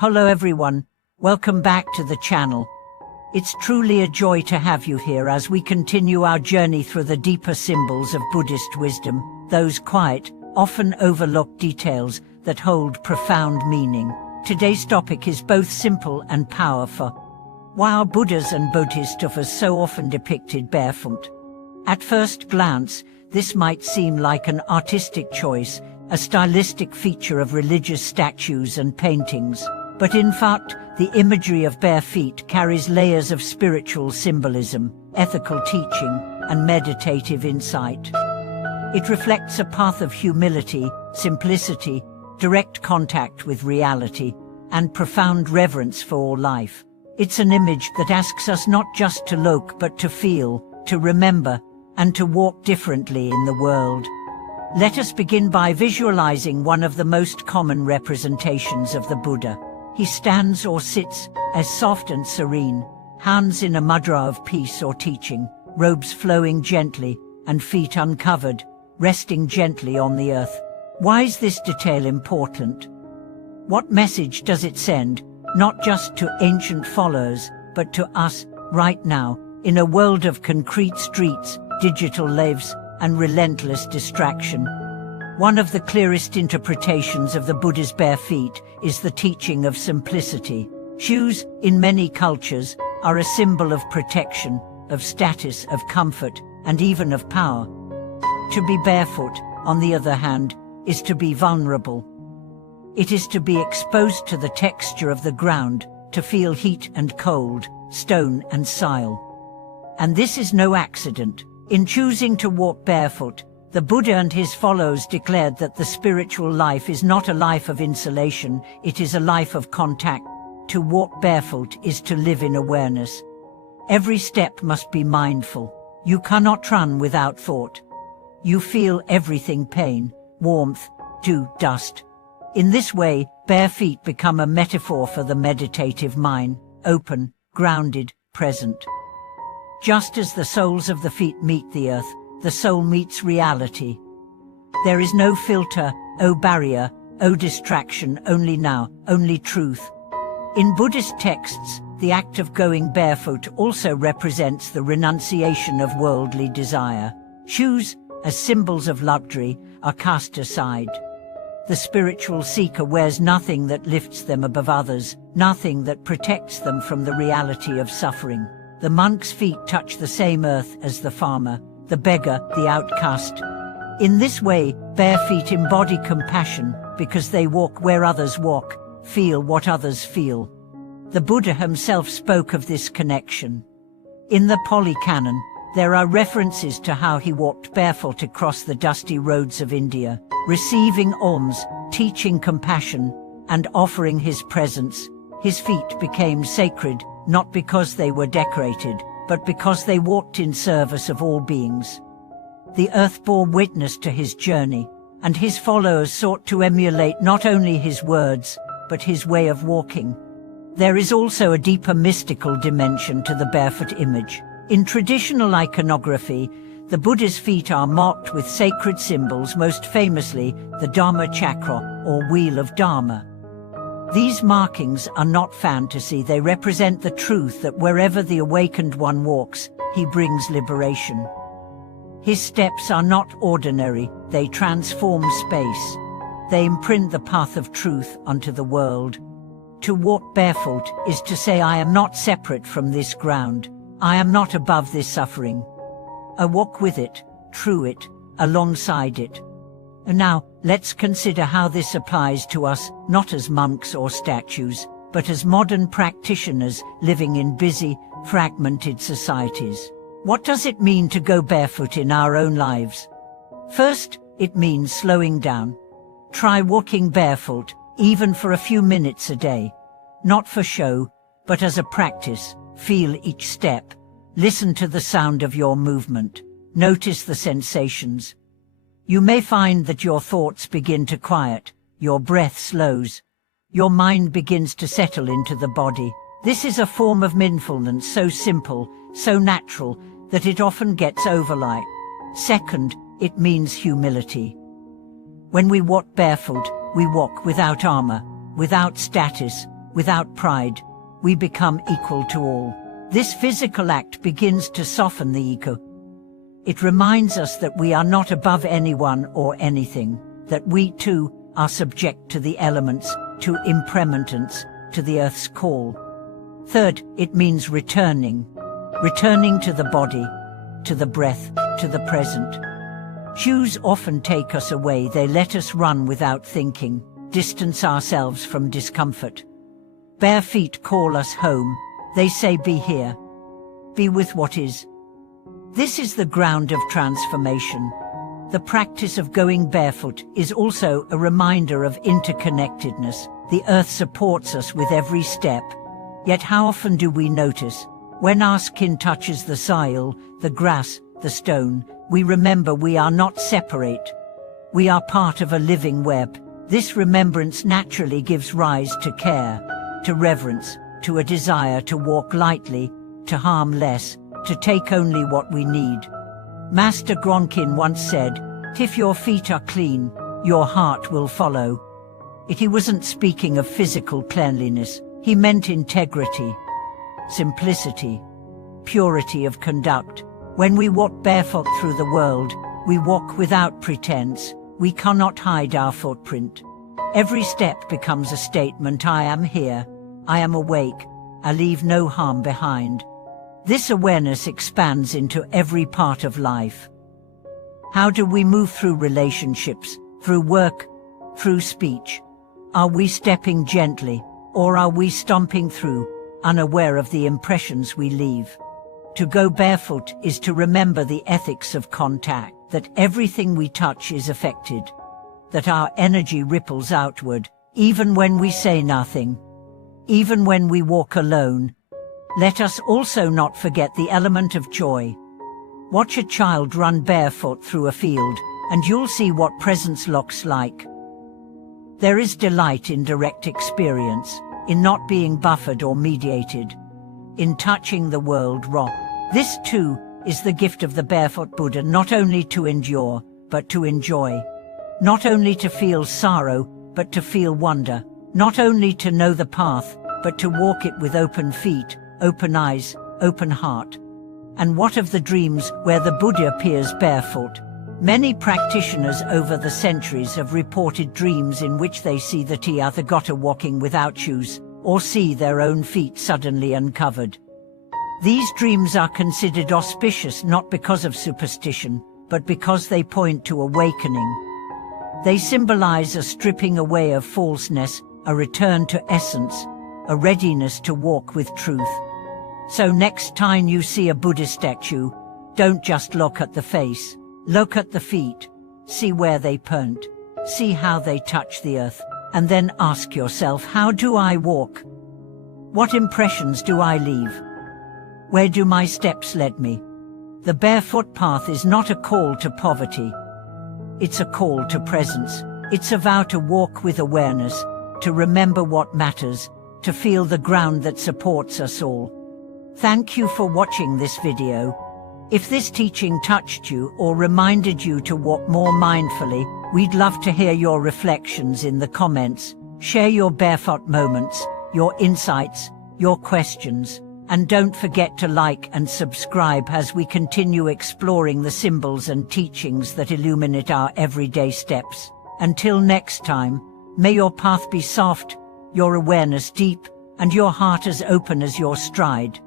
Hello everyone, welcome back to the channel. It's truly a joy to have you here as we continue our journey through the deeper symbols of Buddhist wisdom, those quiet, often overlooked details that hold profound meaning. Today's topic is both simple and powerful. Why are Buddhas and Bodhisattvas so often depicted barefoot? At first glance, this might seem like an artistic choice, a stylistic feature of religious statues and paintings. But in fact, the imagery of bare feet carries layers of spiritual symbolism, ethical teaching, and meditative insight. It reflects a path of humility, simplicity, direct contact with reality, and profound reverence for all life. It's an image that asks us not just to look but to feel, to remember, and to walk differently in the world. Let us begin by visualizing one of the most common representations of the Buddha. He stands or sits, as soft and serene, hands in a mudra of peace or teaching, robes flowing gently, and feet uncovered, resting gently on the earth. Why is this detail important? What message does it send, not just to ancient followers, but to us, right now, in a world of concrete streets, digital lives, and relentless distraction? One of the clearest interpretations of the Buddha's bare feet is the teaching of simplicity. Shoes, in many cultures, are a symbol of protection, of status, of comfort, and even of power. To be barefoot, on the other hand, is to be vulnerable. It is to be exposed to the texture of the ground, to feel heat and cold, stone and soil. And this is no accident. In choosing to walk barefoot, the Buddha and his followers declared that the spiritual life is not a life of insulation, it is a life of contact. To walk barefoot is to live in awareness. Every step must be mindful. You cannot run without thought. You feel everything: pain, warmth, dew, dust. In this way, bare feet become a metaphor for the meditative mind, open, grounded, present. Just as the soles of the feet meet the earth, the soul meets reality. There is no filter, no barrier, no distraction, only now, only truth. In Buddhist texts, the act of going barefoot also represents the renunciation of worldly desire. Shoes, as symbols of luxury, are cast aside. The spiritual seeker wears nothing that lifts them above others, nothing that protects them from the reality of suffering. The monk's feet touch the same earth as the farmer, the beggar, the outcast. In this way, bare feet embody compassion because they walk where others walk, feel what others feel. The Buddha himself spoke of this connection. In the Pali Canon, there are references to how he walked barefoot across the dusty roads of India, receiving alms, teaching compassion, and offering his presence. His feet became sacred, not because they were decorated, but because they walked in service of all beings. The earth bore witness to his journey, and his followers sought to emulate not only his words, but his way of walking. There is also a deeper mystical dimension to the barefoot image. In traditional iconography, the Buddha's feet are marked with sacred symbols, most famously the Dharma chakra, or wheel of Dharma. These markings are not fantasy, they represent the truth that wherever the awakened one walks, he brings liberation. His steps are not ordinary, they transform space. They imprint the path of truth onto the world. To walk barefoot is to say, I am not separate from this ground. I am not above this suffering. I walk with it, through it, alongside it. And now, let's consider how this applies to us, not as monks or statues, but as modern practitioners living in busy, fragmented societies. What does it mean to go barefoot in our own lives? First, it means slowing down. Try walking barefoot, even for a few minutes a day. Not for show, but as a practice. Feel each step. Listen to the sound of your movement. Notice the sensations. You may find that your thoughts begin to quiet, your breath slows, your mind begins to settle into the body. This is a form of mindfulness so simple, so natural, that it often gets overlooked. Second, it means humility. When we walk barefoot, we walk without armor, without status, without pride, we become equal to all. This physical act begins to soften the ego. It reminds us that we are not above anyone or anything, that we too are subject to the elements, to impermanence, to the earth's call. Third, it means returning to the body, to the breath, to the present. Shoes often take us away. They let us run without thinking, distance ourselves from discomfort. Bare feet call us home. They say, be here, be with what is. This is the ground of transformation. The practice of going barefoot is also a reminder of interconnectedness. The earth supports us with every step. Yet how often do we notice, when our skin touches the soil, the grass, the stone, we remember we are not separate. We are part of a living web. This remembrance naturally gives rise to care, to reverence, to a desire to walk lightly, to harm less, to take only what we need. Master Gronkin once said, "If your feet are clean, your heart will follow." He wasn't speaking of physical cleanliness. He meant integrity, simplicity, purity of conduct. When we walk barefoot through the world, we walk without pretense. We cannot hide our footprint. Every step becomes a statement: I am here, I am awake, I leave no harm behind. This awareness expands into every part of life. How do we move through relationships, through work, through speech? Are we stepping gently, or are we stomping through, unaware of the impressions we leave? To go barefoot is to remember the ethics of contact, that everything we touch is affected, that our energy ripples outward, even when we say nothing, even when we walk alone. Let us also not forget the element of joy. Watch a child run barefoot through a field, and you'll see what presence looks like. There is delight in direct experience, in not being buffered or mediated, in touching the world raw. This too is the gift of the barefoot Buddha, not only to endure, but to enjoy. Not only to feel sorrow, but to feel wonder. Not only to know the path, but to walk it with open feet, open eyes, open heart. And what of the dreams where the Buddha appears barefoot? Many practitioners over the centuries have reported dreams in which they see the Tathagata walking without shoes, or see their own feet suddenly uncovered. These dreams are considered auspicious not because of superstition, but because they point to awakening. They symbolize a stripping away of falseness, a return to essence, a readiness to walk with truth. So next time you see a Buddhist statue, don't just look at the face. Look at the feet. See where they point. See how they touch the earth. And then ask yourself, how do I walk? What impressions do I leave? Where do my steps lead me? The barefoot path is not a call to poverty. It's a call to presence. It's a vow to walk with awareness, to remember what matters, to feel the ground that supports us all. Thank you for watching this video. If this teaching touched you or reminded you to walk more mindfully, we'd love to hear your reflections in the comments. Share your barefoot moments, your insights, your questions, and don't forget to like and subscribe as we continue exploring the symbols and teachings that illuminate our everyday steps. Until next time, may your path be soft, your awareness deep, and your heart as open as your stride.